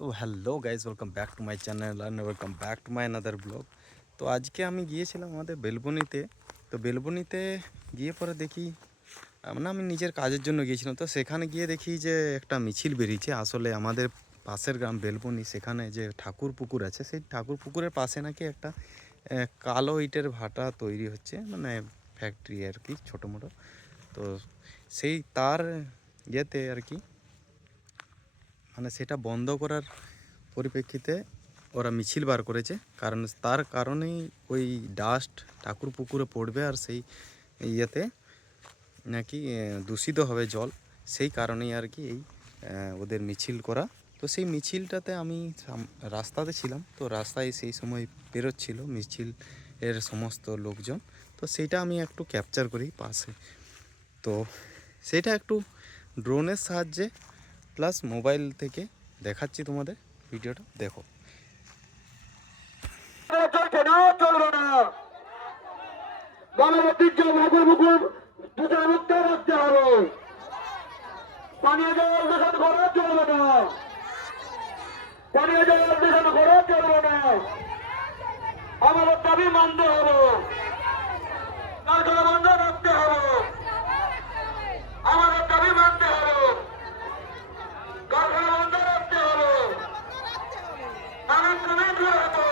So hello guys, welcome back to my channel and welcome back to my another blog. তো আজকে আমি গিয়েছিলাম আমাদের বেলবনিতে। তো বেলবনিতে গিয়ে পরে দেখি, মানে আমি নিজের কাজের জন্য গিয়েছিলাম। তো সেখানে গিয়ে দেখি যে একটা মিছিল বেরিয়েছে। আসলে আমাদের পাশের গ্রাম বেলবনি, সেখানে যে ঠাকুর পুকুর আছে, সেই ঠাকুর পুকুরের পাশে নাকি একটা কালো ইটের ভাটা তৈরি হচ্ছে, মানে ফ্যাক্টরি আর কি, ছোটো মোটো। তো সেই তার ইয়েতে আর কি, মানে সেটা বন্ধ করার পরিপ্রেক্ষিতে ওরা মিছিল বার করেছে। কারণ তার কারণেই ওই ডাস্ট ঠাকুর পুকুরে পড়বে, আর সেই ইয়েতে নাকি দূষিত হবে জল। সেই কারণেই আর কি এই ওদের মিছিল করা। তো সেই মিছিলটাতে আমি রাস্তাতে ছিলাম। তো রাস্তায় সেই সময় বেরোচ্ছিল মিছিল এর সমস্ত লোকজন। তো সেইটা আমি একটু ক্যাপচার করি পাশে। তো সেটা একটু ড্রোনের সাহায্যে প্লাস মোবাইল থেকে দেখাচ্ছি তোমাদের, ভিডিওটা দেখো। চলছে না, চলবে না। বাংলার ঐতিহ্য ঠাকুর পুকুর দূষণ মুক্ত রাখতে হবে। পানীয় জল দূষণ করা চলবে না, পানীয় জল দূষণ করা চলবে না। আমাদের দাবি মানতে হবে, কারখানা বন্ধ রাখতে হবে। আমাদের দাবি মানতে হবে, কারখানা বন্ধ রাখতে হবে। আমি তুমি দূর হতো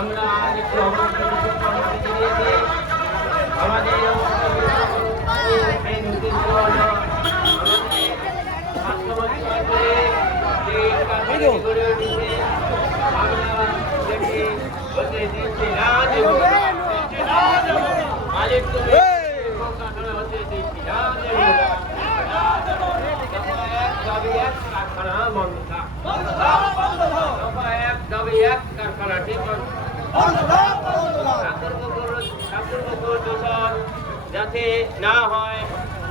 আমরা একটু আমাদের যাতে না হয়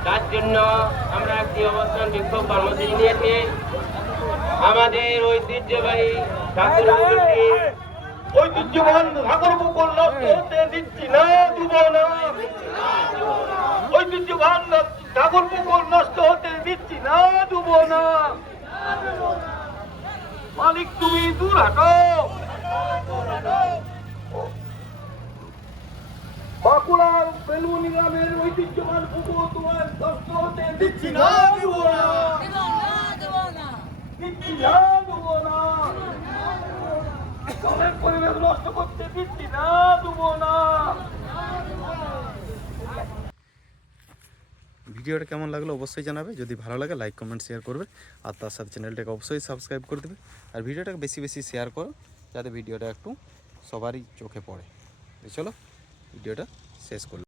তার জন্য আমরা একটি অবস্থান বিক্ষোভ কর্মসূচি নিয়েছি। আমাদের ঐতিহ্যবাহী ঠাকুর ঐতিহ্যবান ঠাকুর পুকুর নষ্ট হতে দিচ্ছি না, দিব না। ঐতিহ্যবান ঠাকুর পুকুর নষ্ট হতে দিচ্ছি না, দিব না। মালিক তুমি দূর হাঁটো। বাঁকুড়ার বেলুনি গ্রামের ঐতিহ্যবান পুকুর তোমার নষ্ট হতে দিচ্ছি না, দিব না, দিচ্ছি না, দেবো না। জলের পরিবেশ নষ্ট করতে দিচ্ছি না, দেবো না। ভিডিওটা কেমন লাগলো অবশ্যই জানাবে। যদি ভালো লাগে লাইক কমেন্ট শেয়ার করবে, আর তার সাথে চ্যানেলটাকে অবশ্যই সাবস্ক্রাইব করে দেবে। আর ভিডিওটাকে বেশি বেশি শেয়ার করো, যাতে ভিডিওটা একটু সবারই চোখে পড়ে। চলো ভিডিওটা শেষ করলাম।